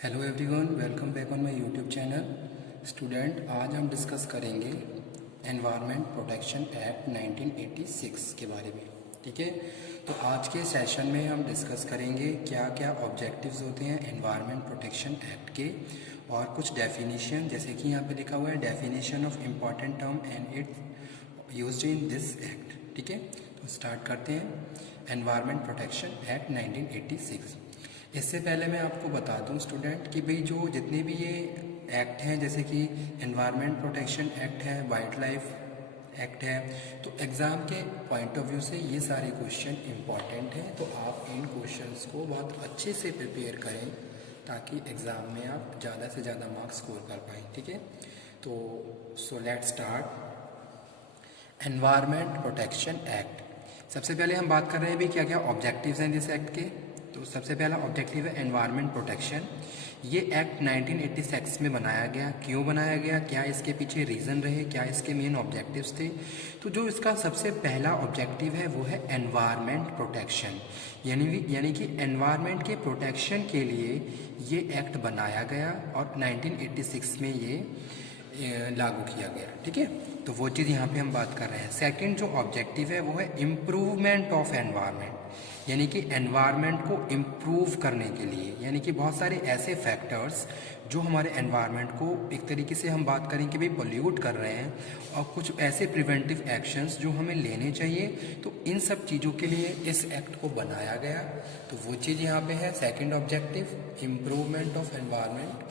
Hello everyone, welcome back on my YouTube channel. Student, आज हम discuss करेंगे environment protection act 1986 के बारे में। ठीक है, तो आज के सेशन में हम डिस्कस करेंगे क्या क्या ऑब्जेक्टिव्स होते हैं एनवायरनमेंट प्रोटेक्शन एक्ट के, और कुछ डेफिनेशन, जैसे कि यहाँ पे लिखा हुआ है definition of important term and it used in this act. ठीक है, तो स्टार्ट करते हैं एनवायरनमेंट प्रोटेक्शन एक्ट 1986। इससे पहले मैं आपको बता दूं स्टूडेंट कि भाई जो जितने भी ये एक्ट हैं, जैसे कि एनवायरनमेंट प्रोटेक्शन एक्ट है, वाइल्ड लाइफ एक्ट है, तो एग्ज़ाम के पॉइंट ऑफ व्यू से ये सारे क्वेश्चन इम्पॉर्टेंट हैं। तो आप इन क्वेश्चंस को बहुत अच्छे से प्रिपेयर करें ताकि एग्ज़ाम में आप ज़्यादा से ज़्यादा मार्क्स स्कोर कर पाएँ। ठीक है, तो let's start environment protection act. सबसे पहले हम बात कर रहे हैं भी क्या क्या ऑब्जेक्टिव्स हैं इस एक्ट के। तो सबसे पहला ऑब्जेक्टिव है एनवायरनमेंट प्रोटेक्शन। ये एक्ट 1986 में बनाया गया। क्यों बनाया गया, क्या इसके पीछे रीज़न रहे, क्या इसके मेन ऑब्जेक्टिव्स थे। तो जो इसका सबसे पहला ऑब्जेक्टिव है वो है एनवायरनमेंट प्रोटेक्शन, यानी कि एनवायरनमेंट के प्रोटेक्शन के लिए ये एक्ट बनाया गया और 1986 में ये लागू किया गया। ठीक है, तो वो चीज़ यहाँ पे हम बात कर रहे हैं। सेकंड जो ऑब्जेक्टिव है वो है इम्प्रूवमेंट ऑफ एनवायरनमेंट, यानी कि एनवायरनमेंट को इम्प्रूव करने के लिए, यानी कि बहुत सारे ऐसे फैक्टर्स जो हमारे एनवायरनमेंट को एक तरीके से हम बात करें कि भाई पोल्यूट कर रहे हैं, और कुछ ऐसे प्रिवेंटिव एक्शंस जो हमें लेने चाहिए। तो इन सब चीज़ों के लिए इस एक्ट को बनाया गया। तो वो चीज़ यहाँ पे है second objective, improvement of environment.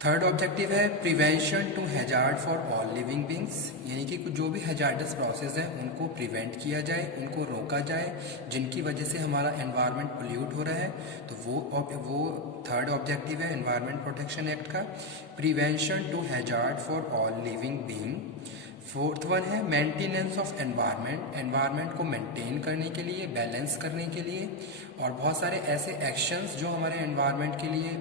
Third objective है prevention to hazard for all living beings, यानी कि जो भी हैजार्डस प्रोसेस है उनको प्रिवेंट किया जाए, उनको रोका जाए, जिनकी वजह से हमारा एनवायरनमेंट पोल्यूट हो रहा है। तो वो थर्ड ऑब्जेक्टिव है एनवायरनमेंट प्रोटेक्शन एक्ट का, prevention to hazard for all living being. Fourth one है मेंटेनेंस ऑफ एनवायरनमेंट, एनवायरनमेंट को मेंटेन करने के लिए, बैलेंस करने के लिए, और बहुत सारे ऐसे एक्शंस जो हमारे एनवायरनमेंट के लिए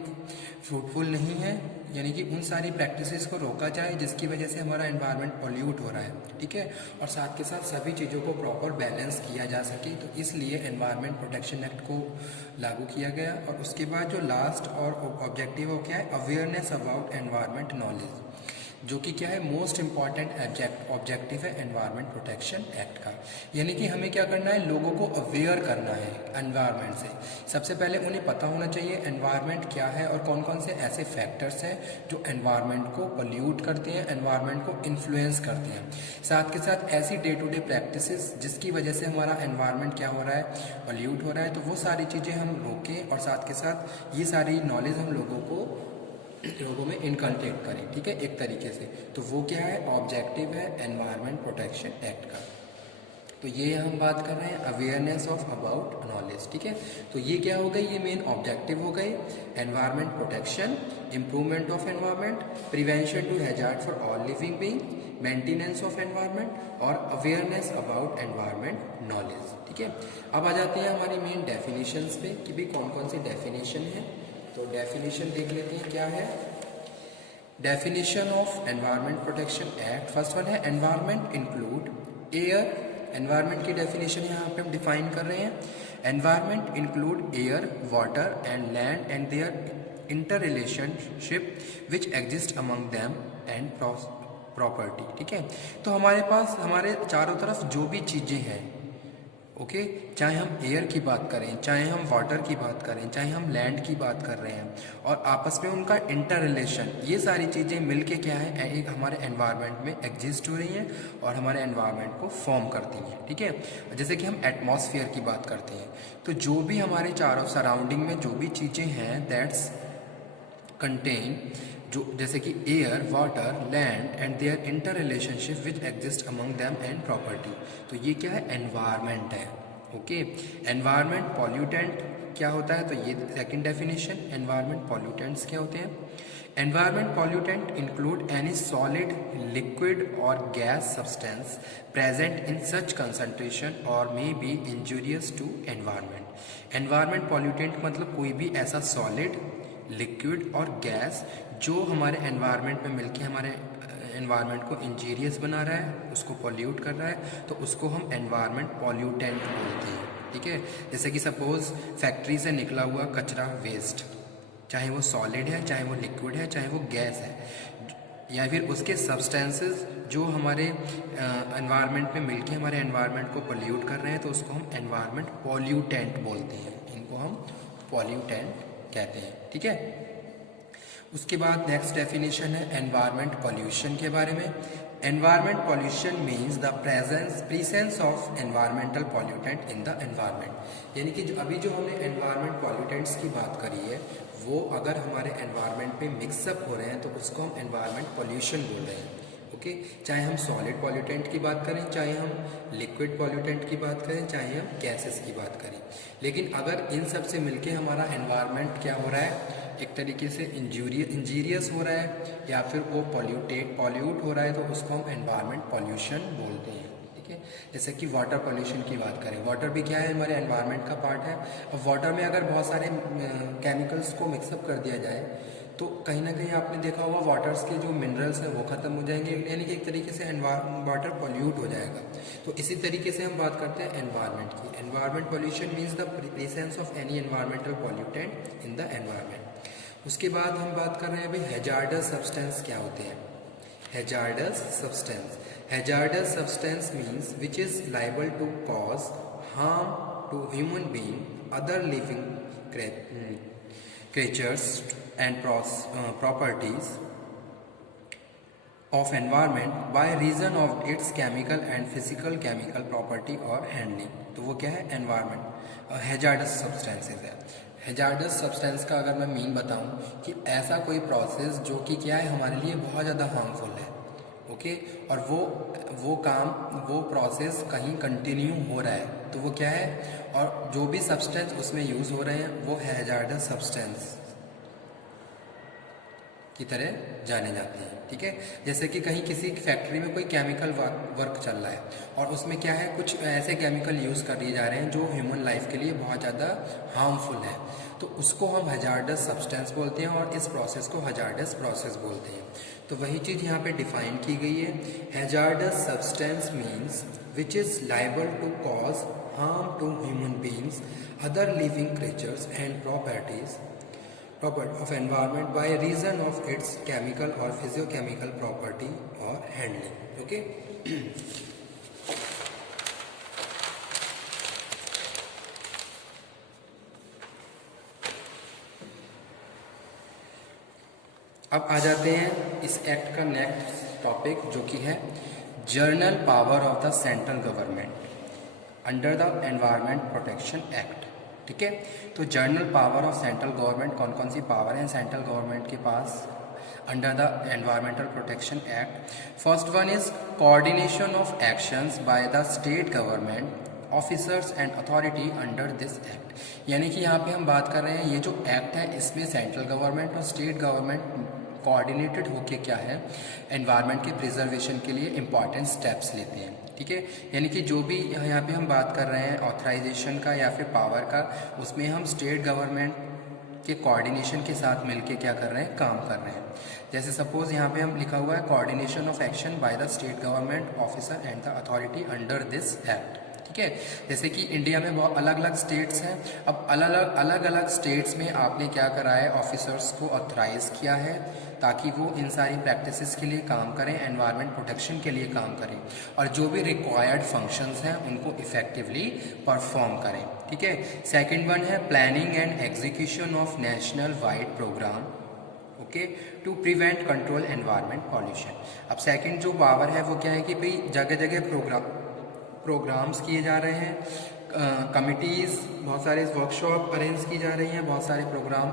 फ्रूटफुल नहीं है, यानी कि उन सारी प्रैक्टिसेस को रोका जाए जिसकी वजह से हमारा एनवायरनमेंट पोल्यूट हो रहा है। ठीक है, और साथ के साथ सभी चीज़ों को प्रॉपर बैलेंस किया जा सके, तो इसलिए एनवायरनमेंट प्रोटेक्शन एक्ट को लागू किया गया। और उसके बाद जो लास्ट और ऑब्जेक्टिव हो क्या है, अवेयरनेस अबाउट एनवायरनमेंट नॉलेज, जो कि क्या है मोस्ट इम्पॉर्टेंट ऑब्जेक्टिव है एनवायरनमेंट प्रोटेक्शन एक्ट का। यानी कि हमें क्या करना है, लोगों को अवेयर करना है एनवायरनमेंट से। सबसे पहले उन्हें पता होना चाहिए एनवायरनमेंट क्या है और कौन कौन से ऐसे फैक्टर्स हैं जो एनवायरनमेंट को पोल्यूट करते हैं, एनवायरनमेंट को इन्फ्लुएंस करते हैं। साथ के साथ ऐसी डे टू डे प्रैक्टिसेस जिसकी वजह से हमारा एनवायरनमेंट क्या हो रहा है, पोल्यूट हो रहा है। तो वो सारी चीज़ें हम रोकें और साथ के साथ ये सारी नॉलेज हम लोगों में इनकल्केट करें। ठीक है, एक तरीके से। तो वो क्या है, ऑब्जेक्टिव है एनवायरनमेंट प्रोटेक्शन एक्ट का। तो ये हम बात कर रहे हैं अवेयरनेस ऑफ अबाउट नॉलेज। ठीक है, तो ये क्या हो गई, ये मेन ऑब्जेक्टिव हो गए, environment protection, improvement of environment, prevention to hazard for all living being, maintenance of environment और अवेयरनेस अबाउट एनवायरनमेंट नॉलेज। ठीक है, अब आ जाते हैं हमारी मेन डेफिनेशंस पे कि भाई कौन कौन सी डेफिनेशन है। तो डेफिनेशन देख लेते हैं क्या है। Definition of environment protection act, first one है एनवायरनमेंट इंक्लूड एयर। एनवायरनमेंट की डेफिनेशन यहाँ पे हम डिफाइन कर रहे हैं। Environment include air, water and land and their inter relationship which exist among them and property. ठीक है, तो हमारे पास हमारे चारों तरफ जो भी चीज़ें हैं, ओके, चाहे हम एयर की बात करें, चाहे हम वाटर की बात करें, चाहे हम लैंड की बात कर रहे हैं, और आपस में उनका इंटर रिलेशन, ये सारी चीज़ें मिलके क्या है, एक हमारे एनवायरनमेंट में एग्जिस्ट हो रही हैं और हमारे एनवायरनमेंट को फॉर्म करती हैं। ठीक है, जैसे कि हम एटमॉस्फेयर की बात करते हैं, तो जो भी हमारे चारों सराउंडिंग में जो भी चीज़ें हैं दैट्स कंटेन, जो जैसे कि air, water, land and their inter relationship which exist among them and property. तो ये क्या है, एनवायरनमेंट है। ओके, एनवायरनमेंट पॉल्यूटेंट क्या होता है, तो ये सेकंड डेफिनेशन। एनवायरनमेंट पॉल्यूटेंट्स क्या होते हैं, environment pollutant include any solid, liquid और gas substance present in such concentration और may be injurious to environment. Environment pollutant मतलब कोई भी ऐसा सॉलिड, लिक्विड और गैस जो हमारे एनवायरनमेंट में मिलके हमारे एनवायरनमेंट को इंजीरियस बना रहा है, उसको पॉल्यूट कर रहा है, तो उसको हम एनवायरनमेंट पॉल्यूटेंट बोलते हैं। ठीक ठीक है। जैसे कि सपोज फैक्ट्री से निकला हुआ कचरा वेस्ट, चाहे वो सॉलिड है, चाहे वो लिक्विड है, चाहे वो गैस है, या फिर उसके सब्सटेंसेस जो हमारे एनवायरनमेंट में मिलके हमारे एनवायरनमेंट को पोल्यूट कर रहे हैं, तो उसको हम एनवायरनमेंट पॉल्यूटेंट बोलते हैं, इनको हम पॉल्यूटेंट कहते हैं, ठीक है। उसके बाद नेक्स्ट डेफिनेशन है एनवायरनमेंट पॉल्यूशन के बारे में। Environment pollution means the presence of environmental pollutant in the environment. यानी कि अभी जो हमने एनवायरनमेंट पॉल्यूटेंट्स की बात करी है, वो अगर हमारे एनवायरनमेंट में मिक्सअप हो रहे हैं तो उसको हम एनवायरनमेंट पॉल्यूशन बोल रहे हैं, ओके। चाहे हम सॉलिड पॉल्यूटेंट की बात करें, चाहे हम लिक्विड पॉल्यूटेंट की बात करें, चाहे हम गैसेस की बात करें, लेकिन अगर इन सब से मिलके हमारा एनवायरनमेंट क्या हो रहा है, एक तरीके से इंजीरियस हो रहा है, या फिर वो पॉल्यूट हो रहा है, तो उसको हम एनवायरनमेंट पॉल्यूशन बोलते हैं, ठीक है। जैसे कि वाटर पॉल्यूशन की बात करें, वाटर भी क्या है, हमारे एनवायरनमेंट का पार्ट है। अब वाटर में अगर बहुत सारे केमिकल्स को मिक्सअप कर दिया जाए, तो कहीं ना कहीं आपने देखा होगा वाटर्स के जो मिनरल्स हैं वो ख़त्म हो जाएंगे, यानी कि एक तरीके से वाटर पॉल्यूट हो जाएगा। तो इसी तरीके से हम बात करते हैं एनवायरनमेंट की। Environment pollution means the presence of any environmental pollutant in the environment. उसके बाद हम बात कर रहे हैं अभी हैजार्डस सब्सटेंस क्या होते हैं। Hazardous substance means which is liable to cause harm to human being, other living creatures and properties of environment by reason of its chemical and physical chemical property or handling। तो वो क्या है, environment hazards substances है। Hazardous substance का अगर मैं mean बताऊं कि ऐसा कोई प्रोसेस जो कि क्या है, हमारे लिए बहुत ज़्यादा हार्मफुल है, ओके, और वो प्रोसेस कहीं कंटिन्यू हो रहा है, तो वो क्या है, और जो भी सब्सटेंस उसमें यूज़ हो रहे हैं वो हैजार्डस सब्सटेंस की तरह जाने जाते हैं, ठीक है। जैसे कि कहीं किसी फैक्ट्री में कोई केमिकल वर्क चल रहा है और उसमें क्या है, कुछ ऐसे केमिकल यूज़ कर दिए जा रहे हैं जो ह्यूमन लाइफ के लिए बहुत ज़्यादा हार्मफुल है, तो उसको हम हैजार्डस सब्सटेंस बोलते हैं और इस प्रोसेस को हैजार्डस प्रोसेस बोलते हैं। तो वही चीज़ यहाँ पे डिफाइन की गई है। Hazardous substance means which is liable to cause harm to human beings, other living creatures and properties of environment by reason of its chemical or physiochemical property or handling, okay। अब आ जाते हैं इस act का next topic, जो कि है general power of the central government under the environment protection act, ठीक है। तो general power of central government, कौन कौन सी पावर है सेंट्रल गवर्नमेंट के पास under the environmental protection act. First one is coordination of actions by the state government officers and authority under this act. यानी कि यहाँ पे हम बात कर रहे हैं, ये जो एक्ट है इसमें सेंट्रल गवर्नमेंट और स्टेट गवर्नमेंट कोऑर्डिनेटेड होके क्या है, एनवायरनमेंट के प्रिजर्वेशन के लिए इंपॉर्टेंट स्टेप्स लेते हैं, ठीक है। यानी कि जो भी यहाँ पे हम बात कर रहे हैं ऑथराइजेशन का या फिर पावर का, उसमें हम स्टेट गवर्नमेंट के कोऑर्डिनेशन के साथ मिलके क्या कर रहे हैं, काम कर रहे हैं। जैसे सपोज यहाँ पे हम लिखा हुआ है coordination of action by the state government officer and the authority under this act, ठीक है। जैसे कि इंडिया में बहुत अलग अलग स्टेट्स हैं, अब अलग अलग स्टेट्स में आपने क्या करा है, ऑफिसर्स को ऑथराइज किया है ताकि वो इन सारी प्रैक्टिसेस के लिए काम करें, एनवायरनमेंट प्रोटेक्शन के लिए काम करें, और जो भी रिक्वायर्ड फंक्शंस हैं उनको इफेक्टिवली परफॉर्म करें, ठीक है। सेकंड वन है planning and execution of national wide program, okay, to prevent control environment pollution. अब सेकंड जो पावर है वो क्या है कि भाई जगह जगह प्रोग्राम्स किए जा रहे हैं, कमिटीज़, बहुत सारे वर्कशॉप अरेंज की जा रही हैं, बहुत सारे प्रोग्राम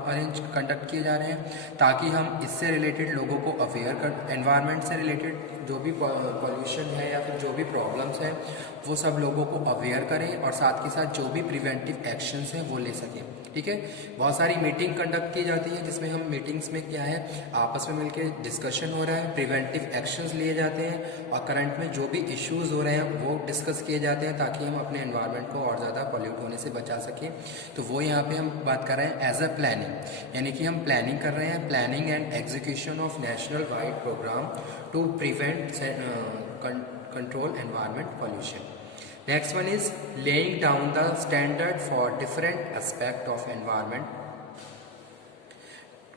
कंडक्ट किए जा रहे हैं ताकि हम इससे रिलेटेड लोगों को अवेयर कर, एनवायरनमेंट से रिलेटेड जो भी पॉल्यूशन है या फिर जो भी प्रॉब्लम्स हैं वो सब लोगों को अवेयर करें, और साथ के साथ जो भी प्रिवेंटिव एक्शंस हैं वो ले सकें, ठीक है। बहुत सारी मीटिंग कंडक्ट की जाती है जिसमें हम मीटिंग्स में क्या है, आपस में मिलकर डिस्कशन हो रहा है, प्रिवेंटिव एक्शंस लिए जाते हैं, और करंट में जो भी इश्यूज़ हो रहे हैं वो डिस्कस किए जाते हैं ताकि हम अपने एनवायरनमेंट को और ज़्यादा पॉल्यूट होने से बचा सकें। तो वो यहाँ पे हम बात कर रहे हैं एज अ प्लानिंग, यानी कि हम प्लानिंग कर रहे हैं, planning and execution of national wide program to prevent control environment pollution. Next one is laying down the standard for different aspect of environment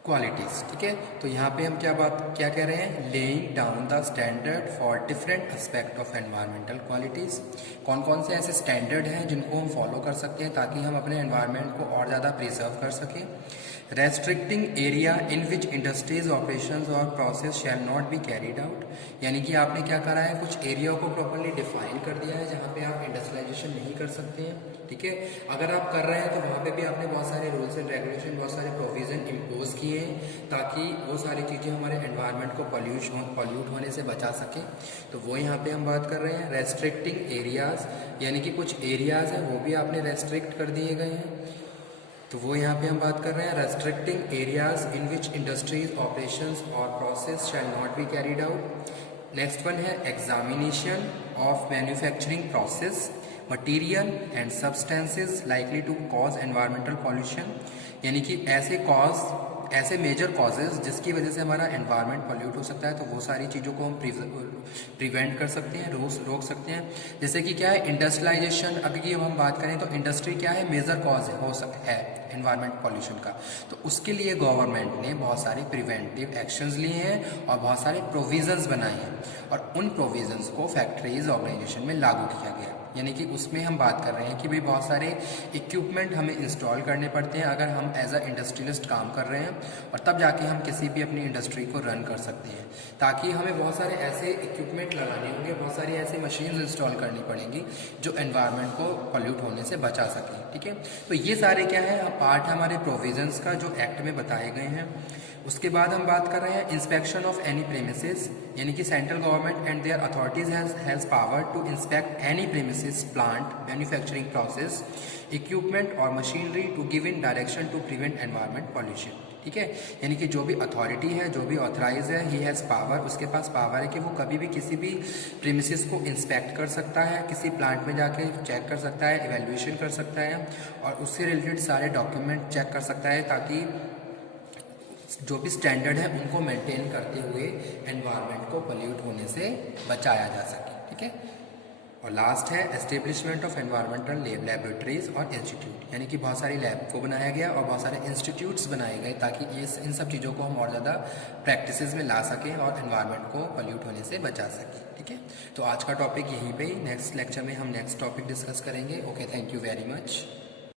qualities. ठीक है, तो यहाँ पे हम क्या कह रहे हैं, laying down the standard for different aspect of environmental qualities. कौन कौन से ऐसे स्टैंडर्ड हैं जिनको हम फॉलो कर सकते हैं ताकि हम अपने एनवायरमेंट को और ज़्यादा प्रिजर्व कर सकें। Restricting area in which industries operations और process shall not be carried out, यानी कि आपने क्या करा है, कुछ एरिया को प्रॉपर्ली डिफाइन कर दिया है जहाँ पे आप इंडस्ट्रियलाइजेशन नहीं कर सकते हैं। ठीक है, अगर आप कर रहे हैं तो वहाँ पे भी आपने बहुत सारे रूल्स एंड रेगुलेशन, बहुत सारे प्रोविजन इम्पोज किए हैं ताकि वो सारी चीज़ें हमारे एनवायरनमेंट को पॉल्यूट होने से बचा सकें। तो वो यहाँ पे हम बात कर रहे हैं। रेस्ट्रिक्टिंग एरियाज, यानी कि कुछ एरियाज हैं वो भी आपने रेस्ट्रिक्ट कर दिए गए हैं, तो वो यहाँ पे हम बात कर रहे हैं। Restricting areas in which industries operations और process shall not be carried out. Next one है examination of manufacturing process material and substances likely to cause environmental pollution, यानी कि ऐसे मेजर कॉजेज जिसकी वजह से हमारा एनवायरनमेंट पॉल्यूट हो सकता है, तो वो सारी चीज़ों को हम प्रिवेंट कर सकते हैं, रोक सकते हैं। जैसे कि क्या है, इंडस्ट्रियलाइजेशन, अगर की हम बात करें तो इंडस्ट्री क्या है, मेजर कॉज है एनवायरनमेंट पॉल्यूशन का। तो उसके लिए गवर्नमेंट ने बहुत सारे प्रिवेंटिव एक्शंस लिए हैं और बहुत सारे प्रोविजंस बनाए हैं, और उन प्रोविजंस को फैक्ट्रीज ऑर्गेनाइजेशन में लागू किया गया। यानी कि उसमें हम बात कर रहे हैं कि भाई बहुत सारे इक्विपमेंट हमें इंस्टॉल करने पड़ते हैं अगर हम एज अ इंडस्ट्रियलिस्ट काम कर रहे हैं, और तब जाके हम किसी भी अपनी इंडस्ट्री को रन कर सकते हैं। ताकि हमें बहुत सारे ऐसे इक्विपमेंट लगाने होंगे, बहुत सारी ऐसी मशीन्स इंस्टॉल करनी पड़ेंगी जो एनवायरनमेंट को पॉल्यूट होने से बचा सकें। ठीक है, तो ये सारे क्या है, पार्ट है हमारे प्रोविजंस का जो एक्ट में बताए गए हैं। उसके बाद हम बात कर रहे हैं इंस्पेक्शन ऑफ एनी प्रेमिसेस, यानी कि central government and their authorities has power to inspect any premises, plant, manufacturing process, equipment और machinery to give in direction to prevent environment pollution. ठीक है, यानी कि जो भी अथॉरिटी है, जो भी ऑथराइज है, ही हैज़ पावर, उसके पास पावर है कि वो कभी भी किसी भी प्रीमिसेस को इंस्पेक्ट कर सकता है, किसी प्लांट में जाके चेक कर सकता है, इवेल्युएशन कर सकता है, और उससे रिलेटेड सारे डॉक्यूमेंट चेक कर सकता है ताकि जो भी स्टैंडर्ड है उनको मेंटेन करते हुए एनवायरनमेंट को पॉल्यूट होने से बचाया जा सके। ठीक है, और लास्ट है एस्टेब्लिशमेंट ऑफ एनवायरमेंटल लेबोरेटरीज और इंस्टीट्यूट, यानी कि बहुत सारी लैब को बनाया गया और बहुत सारे इंस्टीट्यूट्स बनाए गए ताकि ये इन सब चीज़ों को हम और ज़्यादा प्रैक्टिसेस में ला सकें और एनवायरनमेंट को पॉल्यूट होने से बचा सकें। ठीक है, तो आज का टॉपिक यहीं पे ही, नेक्स्ट लेक्चर में हम नेक्स्ट टॉपिक डिस्कस करेंगे। Okay, thank you very much.